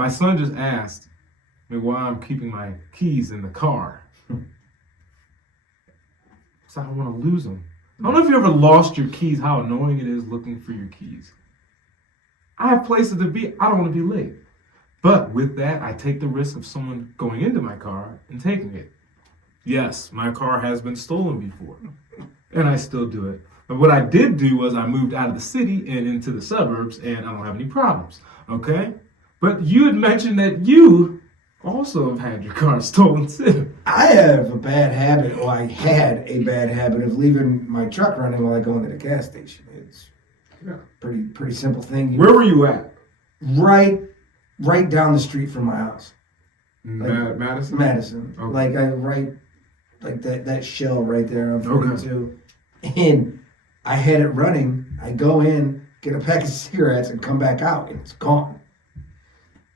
my son just asked me why I'm keeping my keys in the car. So I don't want to lose them. I don't know if you ever lost your keys, how annoying it is looking for your keys. I have places to be. I don't want to be late. But with that, I take the risk of someone going into my car and taking it. Yes, my car has been stolen before, and I still do it. But what I did do was I moved out of the city and into the suburbs, and I don't have any problems, okay? But you had mentioned that you also have had your car stolen too. I have a bad habit, or I had a bad habit of leaving my truck running while I go into the gas station. It's pretty simple thing. Where were you at? Right down the street from my house. Madison? Madison. Okay. Like that shell right there on 42. Okay. And I had it running. I go in, get a pack of cigarettes, and come back out, and it's gone.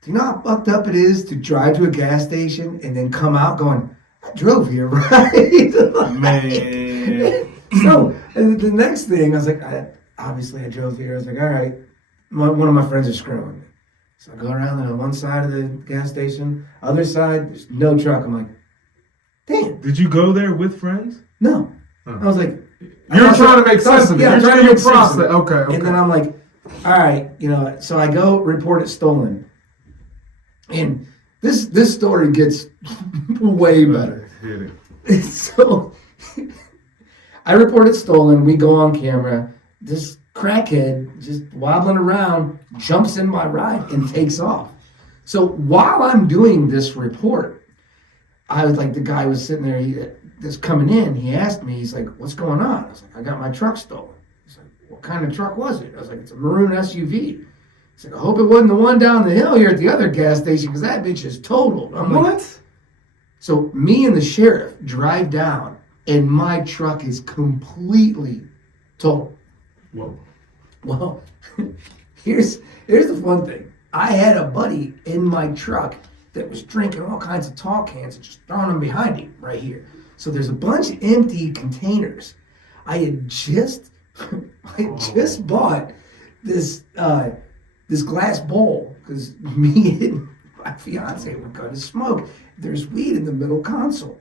Do you know how fucked up it is to drive to a gas station and then come out going, I drove here, right? Man. So and the next thing, I was like, obviously I drove here. I was like, all right, one of my friends is screwing me. So I go around on one side of the gas station, other side, there's no truck. I'm like, damn. Did you go there with friends? No. I was like, you're trying to make sense of it. You're trying to make sense of it. Okay. And then I'm like, all right, so I go report it stolen. And this story gets way better. So I report it stolen. We go on camera. This crackhead just wobbling around jumps in my ride and takes off. So while I'm doing this report, I was like, the guy was sitting there, that's coming in. He asked me, he's like, what's going on? I was like, I got my truck stolen. He's like, what kind of truck was it? I was like, it's a maroon SUV. He's like, I hope it wasn't the one down the hill here at the other gas station because that bitch is totaled. I'm what? Like, so me and the sheriff drive down and my truck is completely totaled. Whoa. Well, here's the fun thing. I had a buddy in my truck that was drinking all kinds of tall cans and just throwing them behind him right here. So there's a bunch of empty containers. I had just bought this glass bowl because me and my fiance were going to smoke. There's weed in the middle console.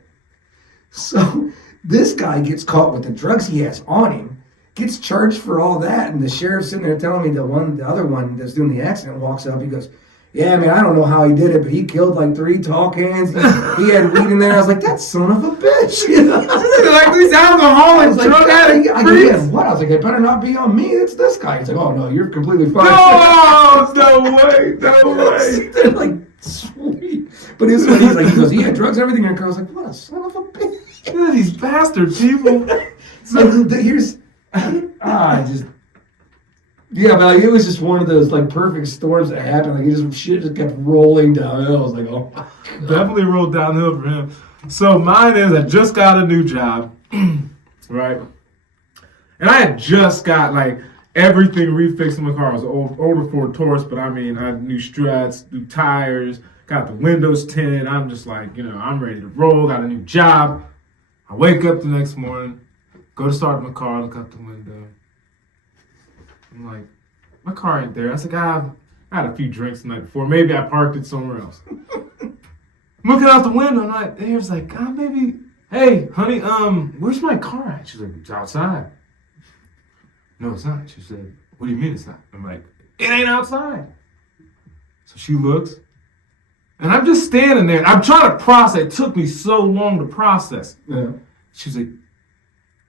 So this guy gets caught with the drugs he has on him, gets charged for all that, and the sheriff's sitting there telling me the other one that's doing the accident walks up. He goes, yeah, man, I don't know how he did it, but he killed like 3 tall cans. He had weed in there. I was like, that son of a bitch. Like these alcoholics, drug addicts. Yeah, what? I was like, it better not be on me. It's this guy. He's like, oh, no, you're completely fine. No way. They're like, sweet. But he goes, he had drugs and everything. And I was like, what a son of a bitch. Look at these bastard people. So here's, yeah, but like, it was just one of those like perfect storms that happened. Like shit just kept rolling downhill. I was like, oh, definitely rolled downhill for him. So mine is I just got a new job, right? And I had just got like everything refixed in my car. It was an older Ford Taurus, but I mean, I had new struts, new tires, got the windows tinted. I'm just like, I'm ready to roll. Got a new job. I wake up the next morning, go to start my car, look out the window. I'm like, my car ain't there. I was like, I had a few drinks the night before. Maybe I parked it somewhere else. I'm looking out the window, and I was like, maybe, hey, honey, where's my car at? She's like, it's outside. No, it's not. She said, what do you mean it's not? I'm like, it ain't outside. So she looks, and I'm just standing there. I'm trying to process. It took me so long to process. Yeah. She's like,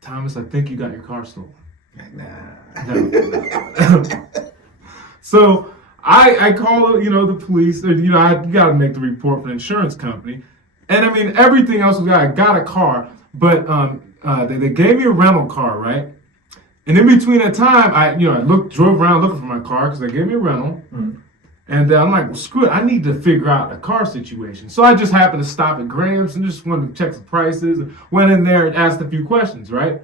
Thomas, I think you got your car stolen. Nah. No. So I call, the police. You got to make the report for the insurance company. And I mean, everything else was I got a car, but they gave me a rental car, right? And in between that time, I drove around looking for my car because they gave me a rental. Mm-hmm. And I'm like, well, screw it. I need to figure out a car situation. So I just happened to stop at Graham's and just wanted to check the prices. Went in there and asked a few questions, right?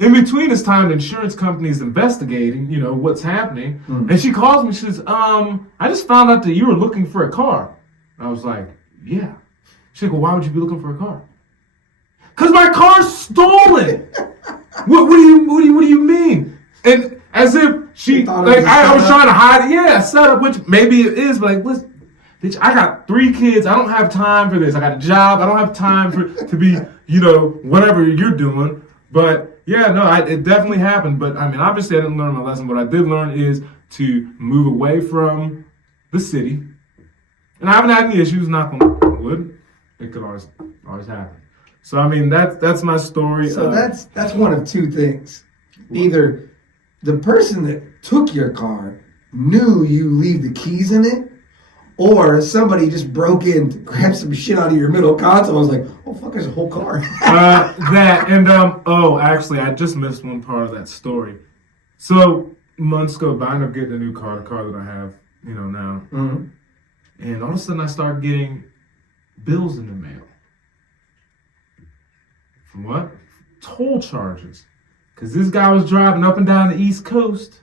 In between this time, the insurance company is investigating, what's happening. Mm. And she calls me. She says, I just found out that you were looking for a car. I was like, yeah. She's like, well, why would you be looking for a car? Because my car's stolen. What do you mean? And as if she, I was trying to hide it. Yeah, set up, which maybe it is, but like, listen, bitch, I got 3 kids. I don't have time for this. I got a job. I don't have time to be, whatever you're doing. But yeah, no, it definitely happened. But I mean, obviously I didn't learn my lesson. What I did learn is to move away from the city. And I haven't had any issues, knock on wood. It could always happen. So I mean, that's my story. So that's one of 2 things. Either the person that took your car knew you leave the keys in it, or somebody just broke in to grab some shit out of your middle console. I was like, oh fuck, there's a whole car. Actually, I just missed one part of that story. So months go by, I end up getting a new car, the car that I have, now. Mm-hmm. And all of a sudden I start getting bills in the mail. From what? Toll charges. Because this guy was driving up and down the East Coast,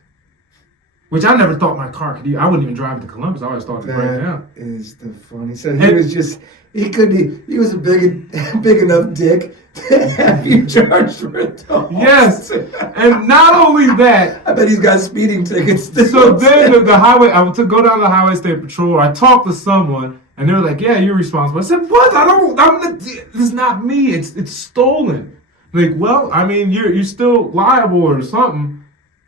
which I never thought my car could do. I wouldn't even drive it to Columbus. I always thought it would break down. Is the funny. So he was a big enough dick to have you charged for a toll. Yes. And not only that, I bet he's got speeding tickets. So then the highway, I went to go down to the Highway State Patrol. I talked to someone, and they were like, "Yeah, you're responsible." I said, "What? This is not me. It's stolen." Like, well, I mean, you're still liable or something.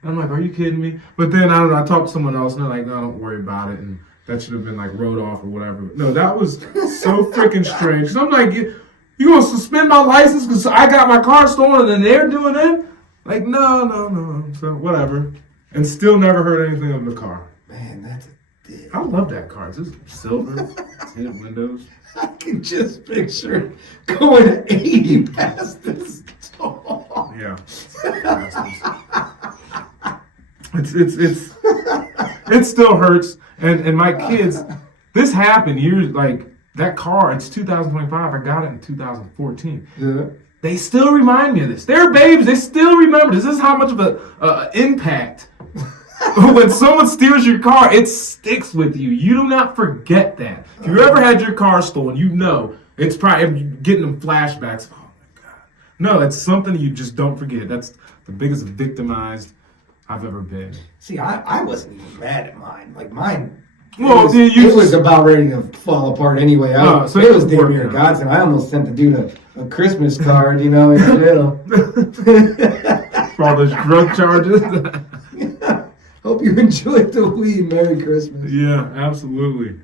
And I'm like, are you kidding me? But then I don't know. I talked to someone else, and they're like, no, don't worry about it, and that should have been like wrote off or whatever. No, that was so freaking strange. So I'm like, you gonna suspend my license because I got my car stolen, and then they're doing it? Like, no. So whatever. And still never heard anything of the car. Man, that's a dick. I love that car. It's just silver, tinted windows. I can just picture going 80 past this toll. Yeah. It still hurts. And my kids, this happened years, like, that car, it's 2025. I got it in 2014. Yeah. They still remind me of this. They're babes. They still remember this. This is how much of a impact. When someone steals your car, it sticks with you. You do not forget that. If you ever had your car stolen, it's probably getting them flashbacks. Oh my God. No, it's something you just don't forget. That's the biggest victimized I've ever been. See, I wasn't even mad at mine. Like mine, Well, it was about ready to fall apart anyway. So it was damn near a godsend. I almost sent the dude a Christmas card, in jail. For all those drug charges. Hope you enjoyed the weed. Merry Christmas. Yeah, absolutely.